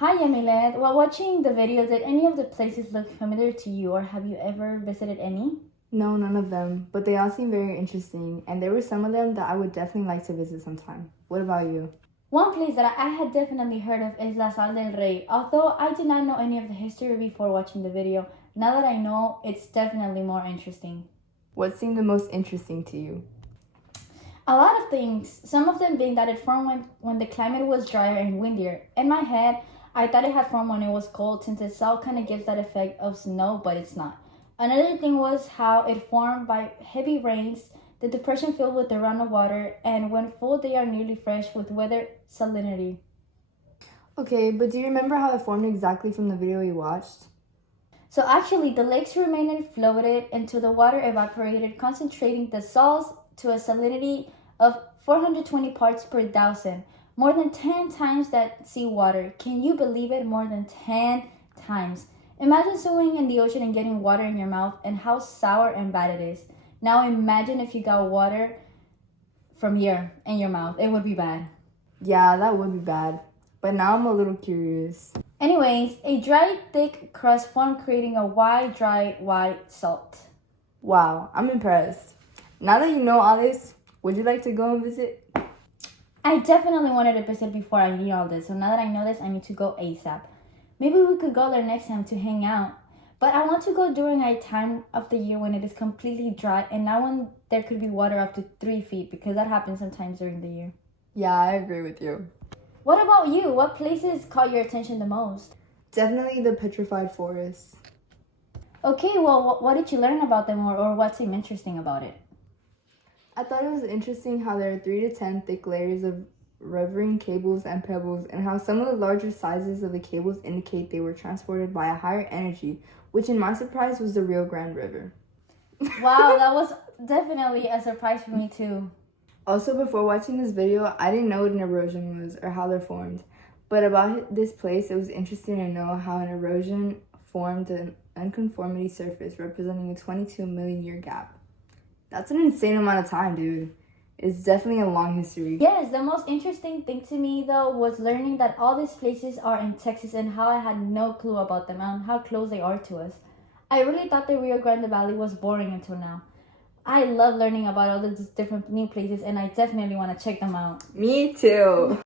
Hi, Emilet. While watching the video, did any of the places look familiar to you, or have you ever visited any? No, none of them, but they all seem very interesting, and there were some of them that I would definitely like to visit sometime. What about you? One place that I had definitely heard of is La Sal del Rey. Although I did not know any of the history before watching the video, now that I know, it's definitely more interesting. What seemed the most interesting to you? A lot of things, some of them being that it formed when the climate was drier and windier. In my head, I thought it had formed when it was cold since the salt kind of gives that effect of snow, but it's not. Another thing was how it formed by heavy rains, the depression filled with the run of water, and when full they are nearly fresh with weather salinity. Okay, but do you remember how it formed exactly from the video you watched? So actually, the lakes remained floated until the water evaporated, concentrating the salts to a salinity of 420 parts per thousand, more than 10 times that seawater. Can you believe it? More than 10 times. Imagine swimming in the ocean and getting water in your mouth and how sour and bad it is. Now imagine if you got water from here in your mouth. It would be bad. Yeah, that would be bad, but now I'm a little curious. Anyways, a dry, thick crust formed, creating a wide, dry, white salt. Wow, I'm impressed. Now that you know all this, would you like to go and visit? I definitely wanted to visit before I knew all this, so now that I know this, I need to go ASAP. Maybe we could go there next time to hang out. But I want to go during a time of the year when it is completely dry and not when there could be water up to 3 feet, because that happens sometimes during the year. Yeah, I agree with you. What about you? What places caught your attention the most? Definitely the petrified forest. Okay, well, what did you learn about them, or what seemed interesting about it? I thought it was interesting how there are 3 to 10 thick layers of revering cables and pebbles, and how some of the larger sizes of the cables indicate they were transported by a higher energy, which in my surprise was the Rio Grande River. Wow, that was definitely a surprise for me too. Also, before watching this video, I didn't know what an erosion was or how they're formed. But about this place, it was interesting to know how an erosion formed an unconformity surface representing a 22 million year gap. That's an insane amount of time, dude. It's definitely a long history. Yes, the most interesting thing to me though was learning that all these places are in Texas and how I had no clue about them and how close they are to us. I really thought the Rio Grande Valley was boring until now. I love learning about all these different new places and I definitely want to check them out. Me too.